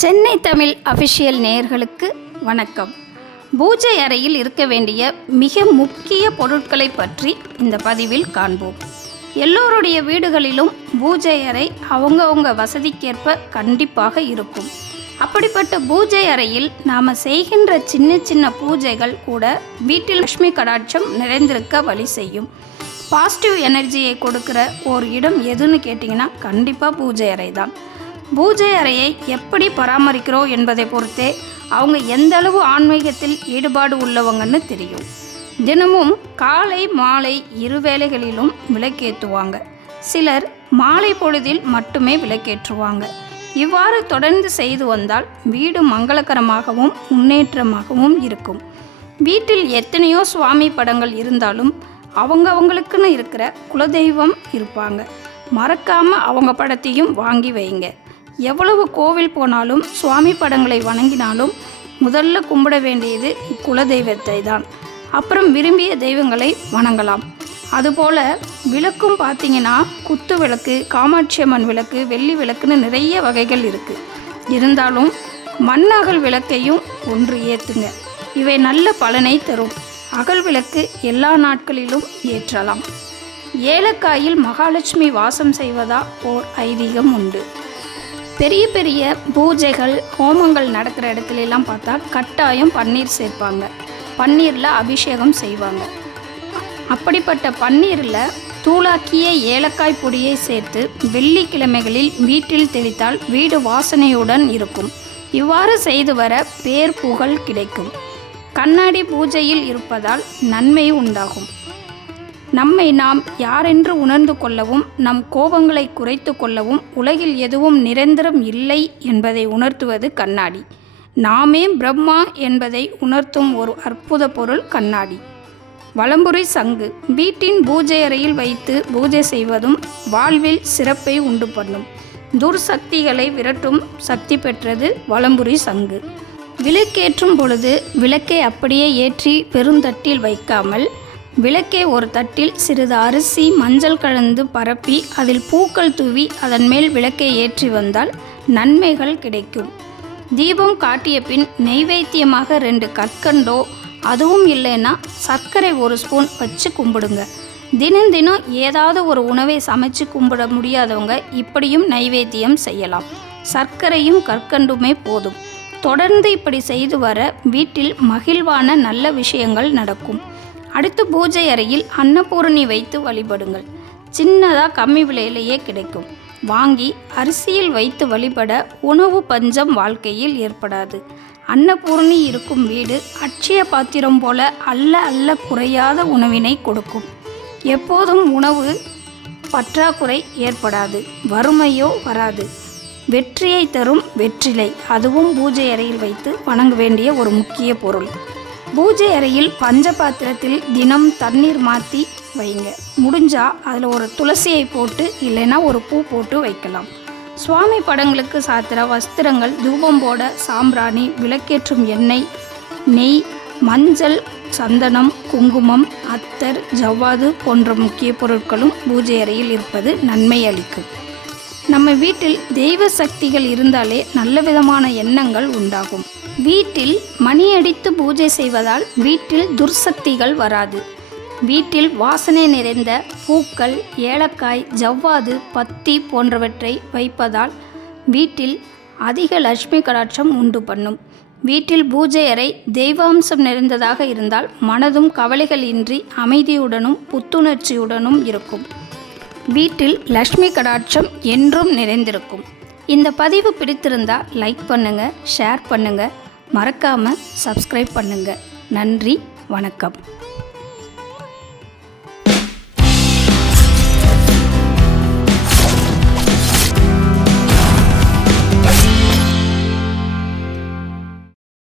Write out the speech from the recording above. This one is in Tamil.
சென்னை தமிழ் அஃபிஷியல் நேயர்களுக்கு வணக்கம். பூஜை அறையில் இருக்க வேண்டிய மிக முக்கிய பொருட்களை பற்றி இந்த பதிவில் காண்போம். எல்லோருடைய வீடுகளிலும் பூஜை அறை அவங்கவுங்க வசதிக்கேற்ப கண்டிப்பாக இருக்கும். அப்படிப்பட்ட பூஜை அறையில் நாம் செய்கின்ற சின்ன சின்ன பூஜைகள் கூட வீட்டில் லட்சுமி கடாட்சம் நிறைந்திருக்க வழி செய்யும். பாசிட்டிவ் எனர்ஜியை கொடுக்குற ஒரு இடம் எதுன்னு கேட்டிங்கன்னா கண்டிப்பாக பூஜை அறை தான். பூஜை அறையை எப்படி பராமரிக்கிறோம் என்பதை பொறுத்தே அவங்க எந்த அளவு ஆன்மீகத்தில் ஈடுபாடு உள்ளவங்கன்னு தெரியும். தினமும் காலை மாலை இரு வேளைகளிலும் விளக்கேற்றுவாங்க. சிலர் மாலை பொழுதில் மட்டுமே விளக்கேற்றுவாங்க. இவ்வாறு தொடர்ந்து செய்து வந்தால் வீடு மங்களகரமாகவும் முன்னேற்றமாகவும் இருக்கும். வீட்டில் எத்தனையோ சுவாமி படங்கள் இருந்தாலும் அவங்களுக்குன்னு இருக்கிற குலதெய்வம் இருப்பாங்க. மறக்காமல் அவங்க படத்தையும் வாங்கி வைங்க. எவ்வளவு கோவில் போனாலும் சுவாமி படங்களை வணங்கினாலும் முதல்ல கும்பிட வேண்டியது குலதெய்வத்தை தான். அப்புறம் விரும்பிய தெய்வங்களை வணங்கலாம். அதுபோல் விளக்கும் பார்த்திங்கன்னா குத்து விளக்கு, காமாட்சி அம்மன் விளக்கு, வெள்ளி விளக்குன்னு நிறைய வகைகள் இருக்குது. இருந்தாலும் மண் அகல் விளக்கையும் ஒன்று ஏற்றுங்க. இவை நல்ல பலனை தரும். அகல் விளக்கு எல்லா நாட்களிலும் ஏற்றலாம். ஏலக்காயில் மகாலட்சுமி வாசம் செய்வதா ஓர் ஐதீகம் உண்டு. பெரிய பெரிய பூஜைகள் ஹோமங்கள் நடக்கிற இடத்துலலாம் பார்த்தா கட்டாயம் பன்னீர் சேர்ப்பாங்க. பன்னீரில் அபிஷேகம் செய்வாங்க. அப்படிப்பட்ட பன்னீரில் தூளாக்கிய ஏலக்காய் பொடியை சேர்த்து வெள்ளிக்கிழமைகளில் வீட்டில் தெளித்தால் வீடு வாசனையுடன் இருக்கும். இவ்வாறு செய்து வர பேர் புகழ் கிடைக்கும். கண்ணாடி பூஜையில் இருப்பதால் நன்மை உண்டாகும். நம்மை நாம் யாரென்று உணர்ந்து கொள்ளவும் நம் கோபங்களை குறைத்து கொள்ளவும் உலகில் எதுவும் நிரந்தரம் இல்லை என்பதை உணர்த்துவது கண்ணாடி. நாமே பிரம்மா என்பதை உணர்த்தும் ஒரு அற்புத பொருள் கண்ணாடி. வலம்புரி சங்கு வீட்டின் பூஜை அறையில் வைத்து பூஜை செய்வதும் வாழ்வில் சிறப்பை உண்டு பண்ணும். துர்சக்திகளை விரட்டும் சக்தி பெற்றது வலம்புரி சங்கு. விளக்கேற்றும் பொழுது விளக்கை அப்படியே ஏற்றி பெருந்தட்டில் வைக்காமல் விளக்கை ஒரு தட்டில் சிறிது அரிசி மஞ்சள் கலந்து பரப்பி அதில் பூக்கள் தூவி அதன் மேல் விளக்கை ஏற்றி வந்தால் நன்மைகள் கிடைக்கும். தீபம் காட்டிய பின் நெய்வேத்தியமாக 2 கற்கண்டோ அதுவும் இல்லைன்னா சர்க்கரை 1 ஸ்பூன் வச்சு கும்பிடுங்க. தினம் ஏதாவது ஒரு உணவை சமைச்சு கும்பிட முடியாதவங்க இப்படியும் நைவேத்தியம் செய்யலாம். சர்க்கரையும் கற்கண்டுமே போதும். தொடர்ந்து இப்படி செய்து வர வீட்டில் மகிழ்வான நல்ல விஷயங்கள் நடக்கும். அடுத்து பூஜை அறையில் அன்னபூரணி வைத்து வழிபடுங்கள். சின்னதாக கம்மி விலையிலேயே கிடைக்கும். வாங்கி அரிசியில் வைத்து வழிபட உணவு பஞ்சம் வாழ்க்கையில் ஏற்படாது. அன்னபூரணி இருக்கும் வீடு அட்சய பாத்திரம் போல அல்ல குறையாத உணவினை கொடுக்கும். எப்போதும் உணவு பற்றாக்குறை ஏற்படாது. வறுமையோ வராது. வெற்றியை தரும் வெற்றிலை, அதுவும் பூஜை அறையில் வைத்து வணங்க வேண்டிய ஒரு முக்கிய பொருள். பூஜை அறையில் பஞ்ச பாத்திரத்தில் தினம் தண்ணீர் மாற்றி வைங்க. முடிஞ்சால் அதில் ஒரு துளசியை போட்டு இல்லைன்னா ஒரு பூ போட்டு வைக்கலாம். சுவாமி படங்களுக்கு சாத்திர வஸ்திரங்கள், தூபம் போட சாம்பிராணி, விளக்கேற்றும் எண்ணெய், நெய், மஞ்சள், சந்தனம், குங்குமம், அத்தர், ஜவ்வாது போன்ற முக்கிய பொருட்களும் பூஜை அறையில் இருப்பது நன்மை அளிக்கும். நம்ம வீட்டில் தெய்வ சக்திகள் இருந்தாலே நல்ல விதமான எண்ணங்கள் உண்டாகும். வீட்டில் மணி அடித்து பூஜை செய்வதால் வீட்டில் துர்சக்திகள் வராது. வீட்டில் வாசனை நிறைந்த பூக்கள், ஏலக்காய், ஜவ்வாது, பத்தி போன்றவற்றை வைப்பதால் வீட்டில் அதிக லட்சுமி கடாட்சம் உண்டு பண்ணும். வீட்டில் பூஜை அறை தெய்வாம்சம் நிறைந்ததாக இருந்தால் மனதும் கவலைகள் இன்றி அமைதியுடனும் புத்துணர்ச்சியுடனும் இருக்கும். வீட்டில் லட்சுமி கடாட்சம் என்றும் நிறைந்திருக்கும். இந்த பதிவு பிடித்திருந்தால் லைக் பண்ணுங்கள், ஷேர் பண்ணுங்கள், மறக்காமல் சப்ஸ்கிரைப் பண்ணுங்கள். நன்றி, வணக்கம்.